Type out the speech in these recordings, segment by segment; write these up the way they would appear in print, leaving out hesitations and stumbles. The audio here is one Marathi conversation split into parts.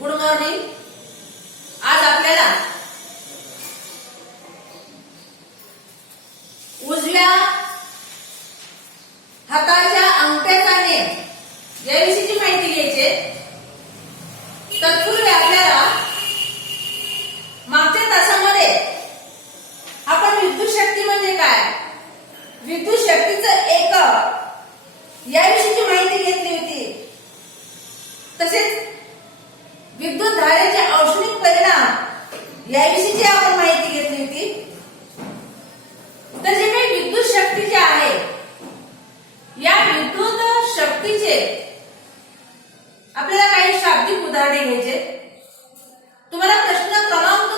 Good morning. आज आपल्याला उजव्या हाताच्या अंगठ्याचा नेम याविषयीची माहिती घ्यायची. तत्पूर्वी आपल्याला मागच्या तासामध्ये आपण विद्युत शक्ती म्हणजे काय, विद्युत शक्तीचं एकक याविषयीची माहिती घेतली होती. तसेच विद्युत धारेचे औष्णिक परिणाम याविषयीची आपण माहिती घेतली होती. तर जे काही विद्युत शक्ती जे आहे, या विद्युत शक्तीचे आपल्याला काही शाब्दिक उदाहरणे घ्यायचे. तुम्हाला प्रश्न क्रमांक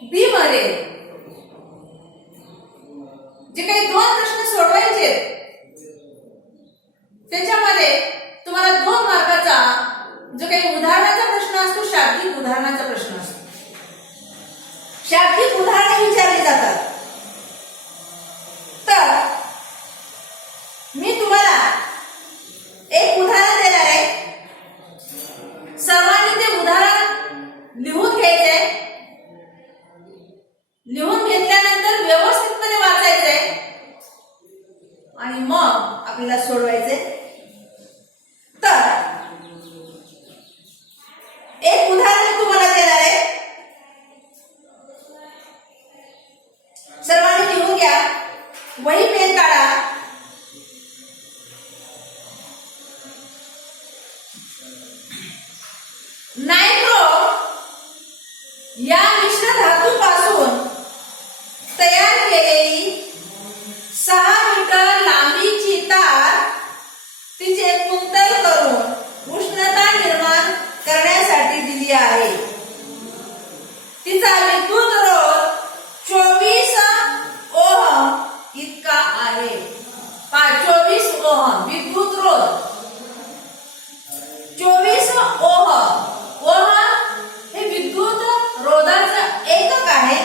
2B मध्ये जे काही 2 प्रश्न सोडवायचे त्याच्यामध्ये तुम्हाला 2 मार्काचा जो काही उदाहरणाचा प्रश्न असतो, शाब्दिक उदाहरणाचा प्रश्न असतो. शाब्दिक उदाहरणे विचारली जातात. तर मी तुम्हाला एक उदाहरण देणार आहे. सर्वांनी ते उदाहरण लिहून घ्यायचंय. लिहून घेतल्यानंतर व्यवस्थितपणे वाचायचंय आणि मग आपल्याला सोडवायचंय. तर एक उदाहरण तुम्हाला देणार आहे. सर्वांनी लिहून घ्या. वही पेन काढा. नायट्रो या मिश्र धातूपासून तयार केलेली 6 मीटर लांबीची तार तिचे कुंतल करून उष्णता निर्माण करण्यासाठी दिली आहे. तिचा विद्युत रोध 24 ओहम इतका आहे. 24 ओहम विद्युत रोध 24 ओहम. ओहम हे विद्युत रोधाचं एकक आहे.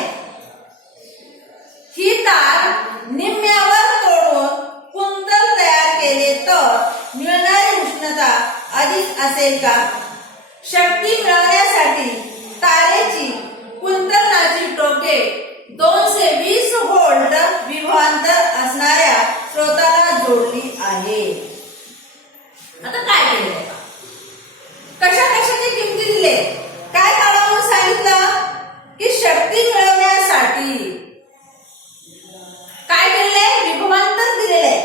ही तार निम्म्यावर तोडून कुंतल तयार केले तर मिळणारी उष्णता अधिक असेल का? शक्ती मिळवण्यासाठी तारेची कुंतलनाची टोके 220 व्होल्ट विभवांतर असणाऱ्या स्रोताला जोडली आहे. आता काय केले, कशा कशाची किमती दिले, काय काढून सांगितलं की शक्ती मिळवण्यासाठी काय केले, विभवांतर दिलेले.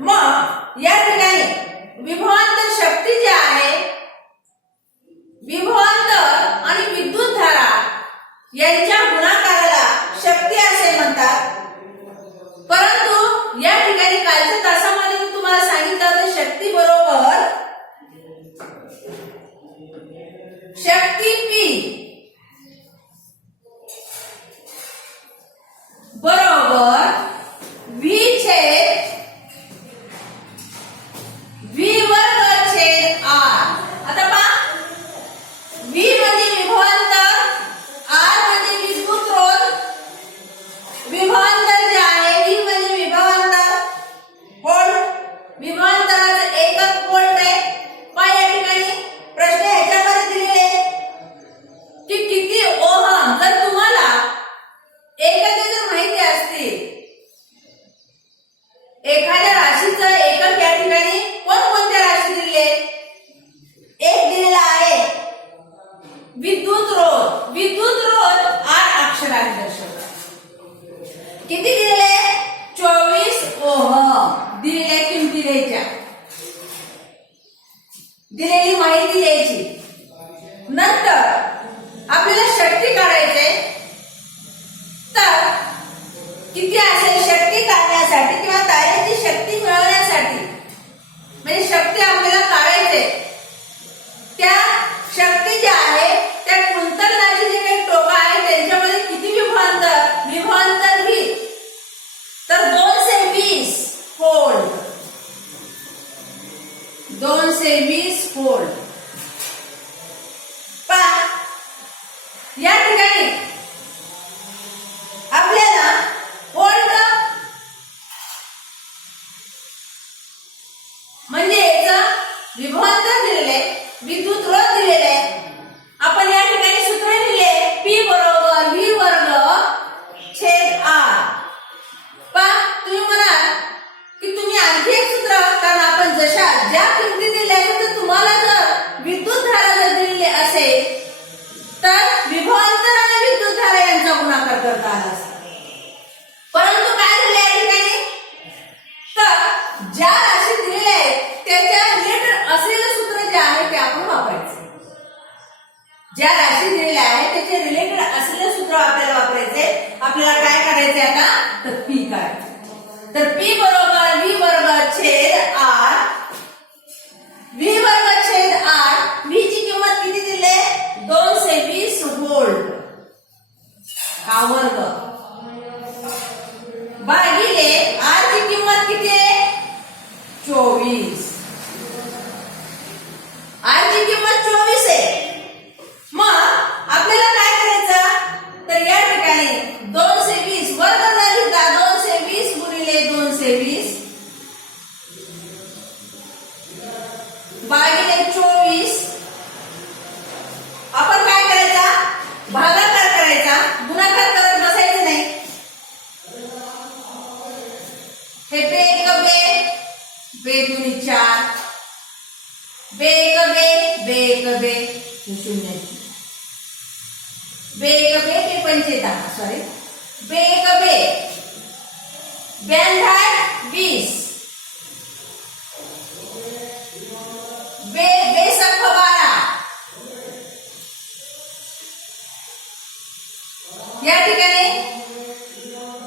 मग या ठिकाणी विभवांतर शक्ती जी आहे, विभवांतर आणि विद्युत धारा यांच्या गुणाकाराला शक्ती असे म्हणतात. परंतु या ठिकाणी कालच्या तासामध्ये मी तुम्हाला सांगितलं होतं शक्ती बरोबर शक्ती P बरोबर V छेद V वर्ग छेद R. आता पहा, V म्हणजे विभवांतर, R म्हणजे विद्युत रोध. विभवांतर जे आहे, V म्हणजे विभवांतर, व्होल्ट, विभवांतराचं एकक व्होल्ट आहे. पहा या ठिकाणी प्रश्न ह्याच्यामध्ये दिलेले की किती ओहम. जर तुम्हाला एकके जर माहिती असतील, एखाद्या राशीचं एकक या ठिकाणी कोणकोणत्या राशी दिले, एक दिलेला आहे विद्युत रोध. विद्युत रोध R अक्षराने दर्शवतात. किती दिलेले, 24 ओहम. दिलेल्या किमती द्यायच्या, दिलेली माहिती द्यायची. नंतर आपल्याला शक्ती काढायची. तर किती असेल शक्ती काढण्यासाठी किंवा तारेची शक्ती मिळवण्यासाठी, म्हणजे शक्ती आपल्याला काढायचे, त्या शक्ती जी आहे त्या कुंतलनाची जे काही टोका आहे त्यांच्यामध्ये किती विभवांतर, विभवांतर V तर 220 व्होल्ट. 220 व्होल्ट. पहा या ठिकाणी आपल्याला व्होल्ट म्हणजे याचं विभवांतर दिलेले आणखी एक सूत्र, कारण आपण जशा ज्या किमती दिल्या तर तुम्हाला जर विद्युतधारा जर दिलेली असेल तर विभवांतर आणि विद्युतधारा यांचा गुणाकार करता आला असता. परंतु काय झाले या ठिकाणी, तर ज्या राशी दिलेल्या आहेत त्याच्या रिलेटेड असलेलं सूत्र जे आहे ते आपण वापरायचं. ज्या राशी दिलेल्या आहेत त्याचे रिलेटेड असलेले सूत्र आपल्याला वापरायचे. आपल्याला काय करायचे आता, तर पी काढायचे. तर पी बरोबर व्ही वर्ग छेद आर, व्ही वर्ग छेद आर. व्ही ची किंमत किती दिली, 220 व्होल्ट हा वर्ग, भागिले आर ची किंमत किती आहे, 24. आर ची किंमत 24 आहे. मग आपल्याला काय करायचं, तर या ठिकाणी 220 वर्ग न लिहिता 220 गुणिले 220 भागिले 24. आपण काय करायचा, भागाकार करायचा, गुणाकार करत बसायचं नाही. हे बे एक बे, बे दुनी 4, बे एक बे, बे एक बे, 0, बे एक बे, बे पंचे 10, सॉरी, बे एक बे, 20, बे बे सख 12. या ठिकाणी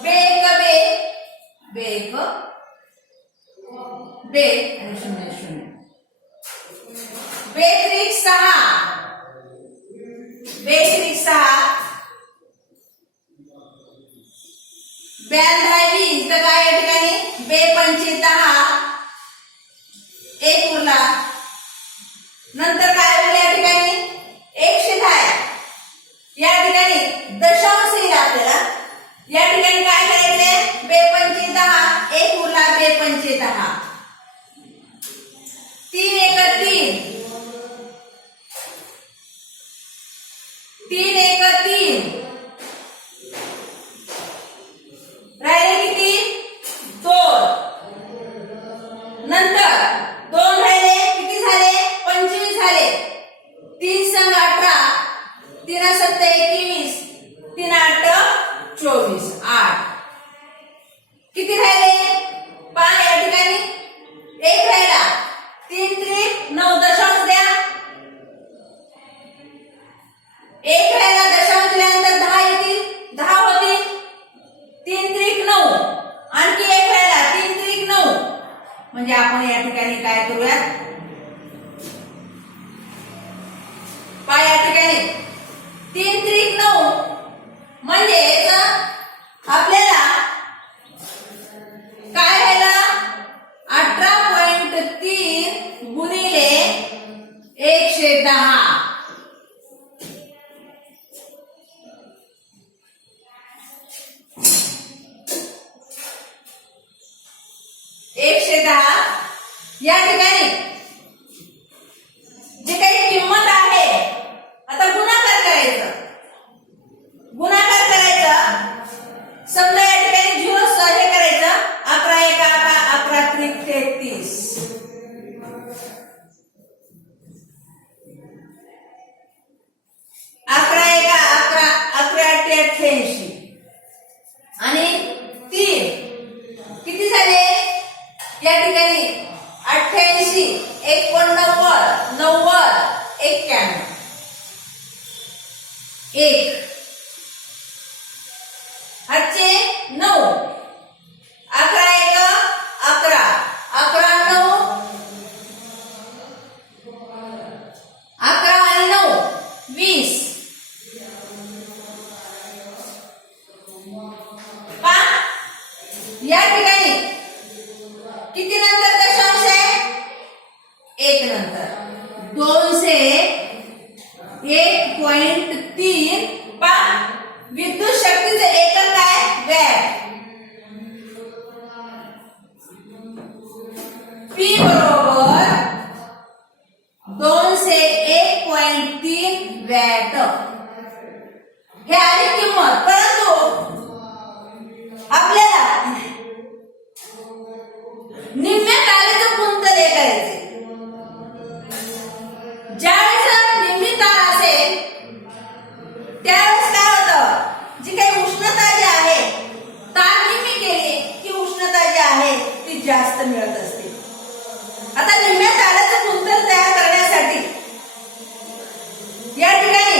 बे एक बे, बे एक बे आणि 0, 0, बे त्रिक 6, बे त्रिक 6, 22, तर काय या ठिकाणी बे पंचे 10, एक उरला. नंतर काय होईल या ठिकाणी 110. या ठिकाणी दशांश येईल आपल्याला. या ठिकाणी काय करायचंय, बे पंचे 10, एक उरला, बे पंचे 10, 3 एक 3, 3 एक 3, राहिले किती, 2. नंतर 2 राहिले, किती झाले, 25 झाले. 3 संग 18, 3 7 21, 3 8 24, 8. किती राहिले, 5. या ठिकाणी 1 राहिला, 3 त्रिक 9, दशांश द्या. 1 राहिला, दशांश दिल्यानंतर 10 येतील, 10 होतील. 3 त्रिक 9, आणखी 1 राहिला, 3 त्रिक 9. म्हणजे आपण या ठिकाणी काय करूया, पहा या ठिकाणी 3 त्रिक 9 म्हणजे आपल्याला काय राहिला, 18.3 गुणिले 110. या ठिकाणी जे काही किंमत आहे आता गुणाकार करायचा. गुणाकार करायचा, समजा या ठिकाणी 0 हे करायचं, 11 एक 11 त्रिक 33, 11 एक 11, 11 8 88 आणि 3 किती झाले या ठिकाणी 88, 89, 90, 91, 1 हातचे 9, 11 एक 11, 11 9, 11 आणि 9 20. या ठिकाणी किती नंतर दशांश आहे, 1 नंतर 2 से 1.3. विद्युत शक्तीचे एकक काय, वॅट. पी बरोबर 2 से 1.3 वॅट हे आली किंमत. परंतु आपल्याला निम्म्या तारेचं गुणोत्तर हे करायचे. ज्यावेळेस निम्मी तार असेल त्यावेळेस काय होतं, जी काही उष्णता जी आहे तार निम्मी केली की उष्णता जी आहे ती जास्त मिळत असते. आता निम्म्या ताराचं गुणोत्तर तयार करण्यासाठी या ठिकाणी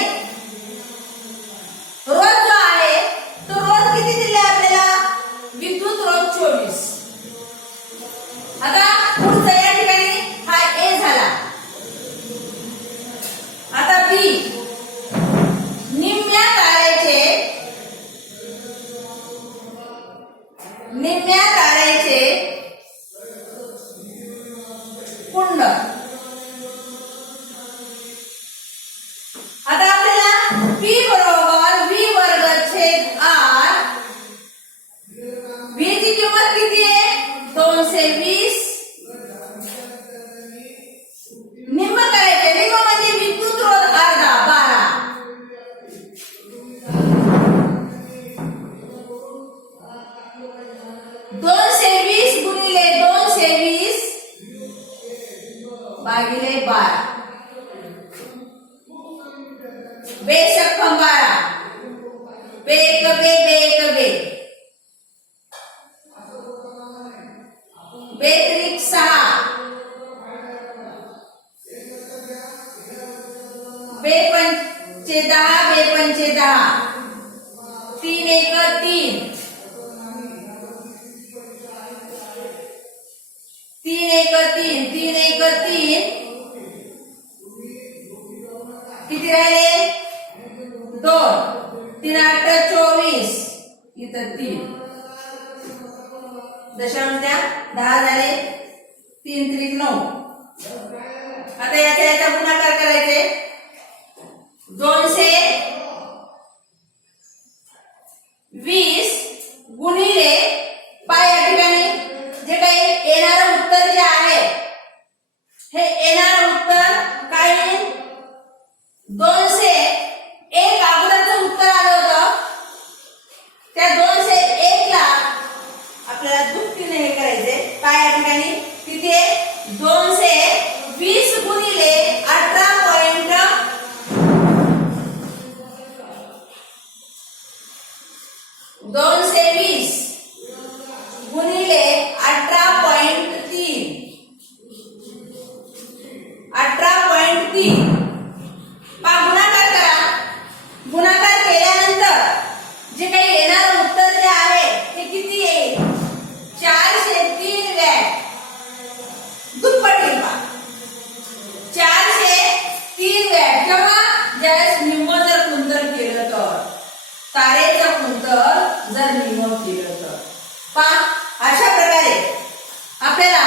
रोध जो आहे तो रोध किती दिले आपल्याला, विद्युत रोध 24. आता पुढचं या ठिकाणी हा ए झाला. आता बी, निम्म्या तारेचे कुंड. आता आपल्याला P बरोबर V वर्ग छेद R. V ची किंमत किती आहे, 220. निम्म करायचे, निम्म म्हणजे विद्युत रोध अर्धा 12. दोनशे 20 गुणिले 220 भागिले 12. बेशक्कम 12. बेक बे बेक बे बेत्रिक 6. बेपंचे 10 बेपंचे 10. 3 एक 3. 3 एक 3. 3 एक 3. किती राहिले, 2. 3 8 24. इथं 3 दशांश द्या, 10 झाले. 3 त्रिक 9. आता याचा गुणाकार करायचे. 220 गुणिले पाय. या ठिकाणी जे काही येणारं उत्तर जे आहे हे येणारं उत्तर काय येईल, 201 अगोदरचं उत्तर आलं होतं. त्या 201 ला आपल्याला दुपटीने हे करायचे. काय या ठिकाणी किती आहे, 220 गुणिले 18. 220 गुणिले 18.3. 18.3. गुणाकार करा. गुणाकार केल्यानंतर जे काही येणारं उत्तर जे आहे ते किती येईल, 403 वॅट. दुप्पट येईल. 403 वॅट. जेव्हा ज्यावेळेस निम्म जर गुणोत्तर केलं तर, तारेचं गुणोत्तर जर निम्म केलं तर. पहा, अशा प्रकारे आपल्याला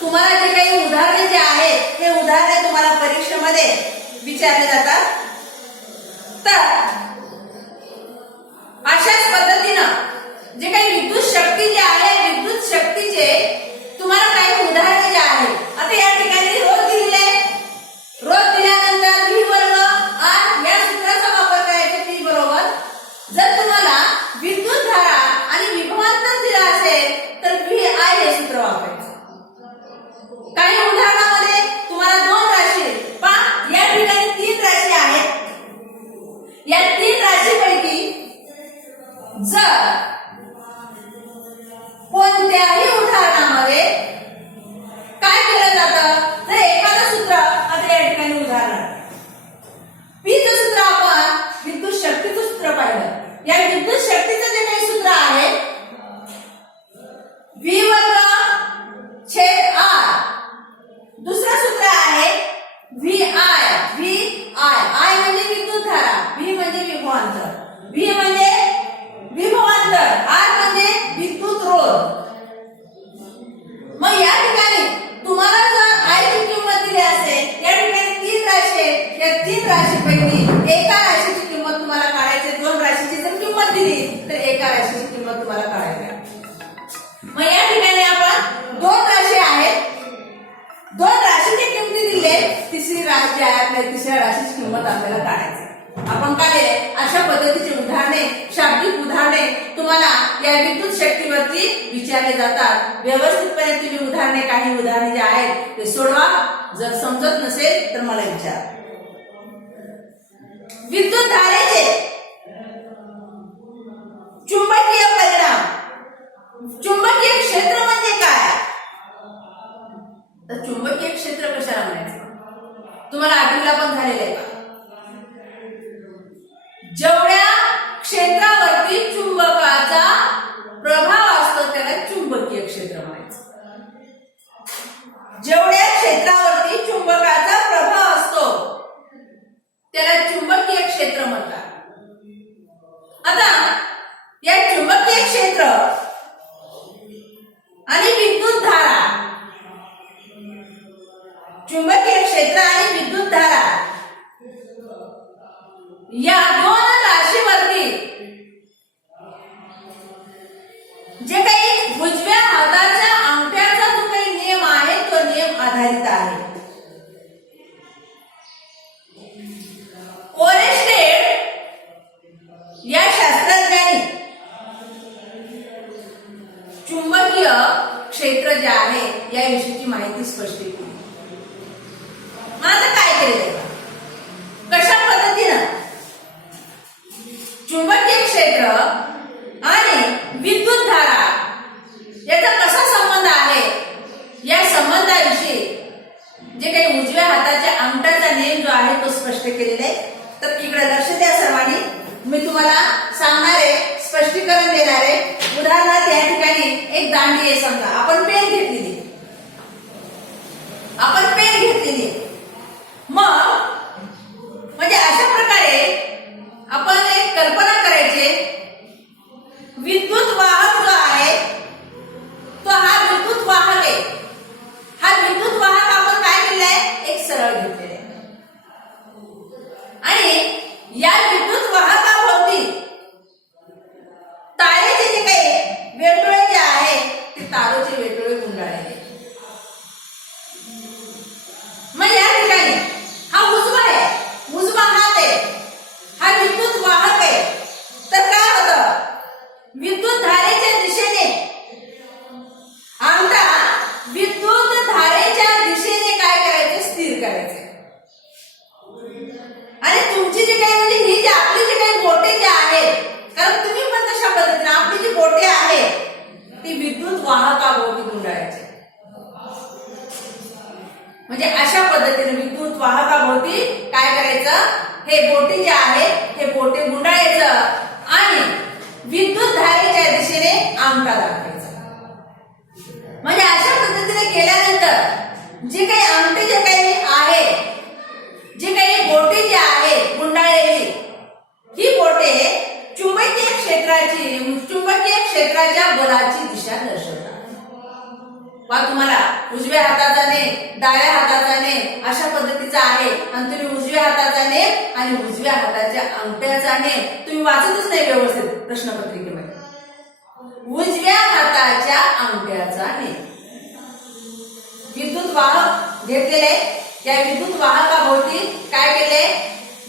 तुम्हाला जे काही उदाहरणे जे आहेत हे उदाहरणे तुम्हाला परीक्षेमध्ये विचारले जातात. तर अशाच पद्धतीनं जे काही विद्युत शक्ती जी आहे, विद्युत शक्तीचे तुम्हाला काही उदाहरणे जे आहेत. आता या ठिकाणी रोध दिलेले आहे. रोध दिल्यानंतर V वर्ग R या सूत्राचा वापर करायचा. P बरोबर, जर तुम्हाला विद्युत धारा आणि विभवांतर दिला असेल तर VI हे सूत्र वापरायचं. काही उदाहरणामध्ये तुम्हाला 2 राशी, पहा या ठिकाणी 3 राशी आहेत. या 3 राशीपैकी जर कोणत्याही उदाहरणामध्ये काय केलं जातं, तर एखादं सूत्र. आता या ठिकाणी उदाहरण Pचं सूत्र, आपण विद्युत शक्तीचं सूत्र पाहिलं. या विद्युत शक्तीचं जे काही सूत्र आहे, V वर्ग छेद R. दुसरं सूत्र आहे VI. I म्हणजे विद्युत धारा, V म्हणजे विभवांतर, V म्हणजे विभवांतर, R म्हणजे विद्युत रोध. मग या ठिकाणी तुम्हाला जर I ची किंमत दिली असेल, या ठिकाणी 3 राशी आहेत. या 3 राशीपैकी एका राशीची किंमत तुम्हाला काढायची. 2 राशीची जर किंमत दिली तर एका राशीची किंमत तुम्हाला काढायची. मग या ठिकाणी आपण 2 राशी आहेत. 2 राशीची किंमती दिली. तिसरी राशी आहे, आपल्या तिसऱ्या राशीची किंमत आपल्याला काढायची. आपण काय केले, अशा पद्धतीची उदाहरणे, शाब्दिक उदाहरणे तुम्हाला या विद्युत शक्तीवरती विचारले जातात. व्यवस्थितपणे तुम्ही उदाहरणे, काही उदाहरणे जे आहेत ते सोडवा. जर समजत नसेल तर मला विचारा. विद्युत धारेचे चुंबकीय परिणाम. चुंबकीय क्षेत्र म्हणजे काय, तर चुंबकीय क्षेत्र कशाला म्हणायचं तुम्हाला आठवीला पण झालेलं आहे का? जेवढ्या क्षेत्रावरती चुंबकाचा प्रभाव असतो त्याला चुंबकीय क्षेत्र म्हणायचं. जेवढ्या क्षेत्रावरती चुंबकाचा प्रभाव असतो त्याला चुंबकीय क्षेत्र म्हणतात. आता या चुंबकीय क्षेत्र आणि विद्युत धारा, चुंबकीय क्षेत्र आणि विद्युत धारा या दोन राशीवरती जे काही उजव्या हाताच्या अंगठ्याचा जो काही नियम आहे तो नियम आधारित आहे. ओरेस्टेड या शास्त्रज्ञांनी चुंबकीय क्षेत्र जे आहे याविषयीची माहिती स्पष्ट केली. मग आता काय केलेलं आहे, कशा पद्धतीनं चुंबकीय क्षेत्र आणि विद्युत धारा याचा कसा संबंध आहे, या संबंधाविषयी जे काही उजव्या हाताच्या अंगठ्याचा नियम जो आहे तो स्पष्ट केलेला आहे. तर इकडे लक्ष द्या सर्वांनी. मी तुम्हाला सांगणारे, स्पष्टीकरण देणारे. उदाहरणार्थ या ठिकाणी एक दांडी आहे, समजा आपण पेन घेतलेली, मग म्हणजे अशा प्रकारे आपण एक कल्पना करायची, विद्युत वाहक जो आहे तो हा विद्युत वाहक आहे. हा विद्युत वाहक आपण काय केलेला आहे, एक सरळ घेतलेला आहे आणि या विद्युत वाहकाभोवती तारेचे जे काही वेटोळे जे आहे ते तारोचे वेटोळे गुंडाळलेले. मग या ठिकाणी हा उजवा आहे, उजवा हात आहे, हा विद्युत वाहक आहे. तर काय होतं, विद्युत धारेच्या दिशेने अंगठा विद्युत धारेच्या दिशेने काय करायचं, स्थिर करायचं. आणि तुमची जी काही म्हणजे ही जी आपली जी काही बोटे जे आहेत, कारण तुम्ही पण तशा पद्धतीने आपली जी बोटे आहेत ती विद्युत वाहकाभोवती गुंडाळायची. म्हणजे अशा पद्धतीने विद्युत वाहकाभोवती काय करायचं, हे बोटे जे आहेत हे बोटे गुंडाळायचं आणि विद्युत धारेच्या दिशेने अंगठा दाखवायचा. म्हणजे अशा पद्धतीने केल्यानंतर जे काही अंगठे जे काही आहे, जे काही बोटे जे आहेत गुंडाळलेली, ही बोटे चुंबकीय क्षेत्राच्या बलाची दिशा दर्शवतात. तुम्हाला उजव्या हाताचा नेम, डाव्या हाताचा नेम अशा पद्धतीचा आहे आणि तुम्ही उजव्या हाताचा नेम आणि उजव्या हाताच्या अंगठ्याचा नेम तुम्ही वाचतच नाही व्यवस्थित प्रश्नपत्रिकेमध्ये. उजव्या हाताच्या अंगठ्याचा नेम, विद्युत वाहक घेतलेले, या विद्युत वाहकाभोवती काय केले,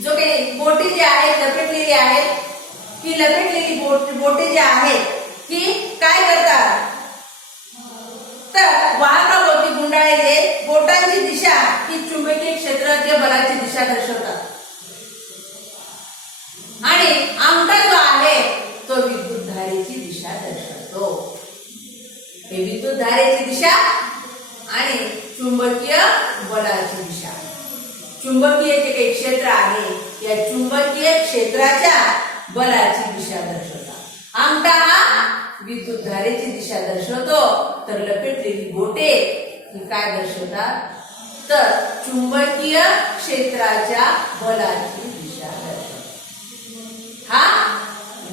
जो काही बोटी जी आहेत लपेटलेली आहेत, ही लपेटलेली बोटे जी आहेत की काय करतात, तर वाहकाभोवती गुंडाळलेले बोटांची दिशा ही चुंबकीय क्षेत्राच्या बलाची दिशा दर्शवतात आणि अंगठा जो आहे तो विद्युत धारेची दिशा दर्शवतो. हे विद्युत धारेची दिशा आणि चुंबकीय बलाची दिशा. चुंबकीय जे काही क्षेत्र आहे या चुंबकीय क्षेत्राच्या बलाची दिशा दर्शवतात. अंगठा हा विद्युत धारेची दिशा दर्शवतो, तर लपेटलेली बोटे ही काय दर्शवतात, तर चुंबकीय क्षेत्राच्या बलाची दिशा दर्शवतात. हा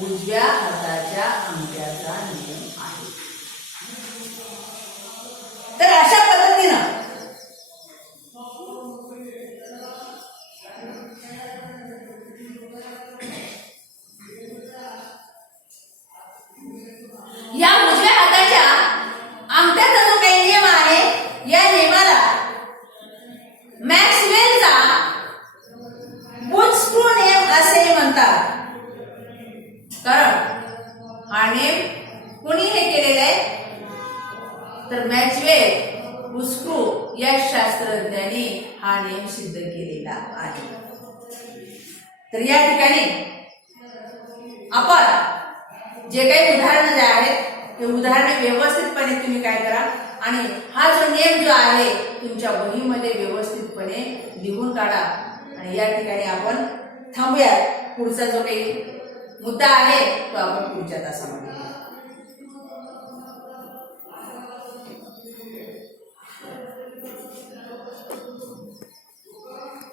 उजव्या हाताच्या अंगठ्याचा नियम आहे. तर अशा पद्धतीनं या उजव्या हाताच्या अंगठ्याचा जो काही नियम आहे, या नियमाला मॅक्सवेलचा वुड स्क्रू नियम असे तर मॅक्सवेल उस्क्रू या शास्त्रज्ञांनी हा नियम सिद्ध केलेला आहे. तर या ठिकाणी आपण जे काही उदाहरणं जे आहेत ते उदाहरणे व्यवस्थितपणे तुम्ही काय करा आणि हा जो नियम जो आहे तुमच्या वहीमध्ये व्यवस्थितपणे लिहून काढा. आणि या ठिकाणी आपण थांबूया. पुढचा जो काही मुद्दा आहे तो आपण पुढच्या तासामध्ये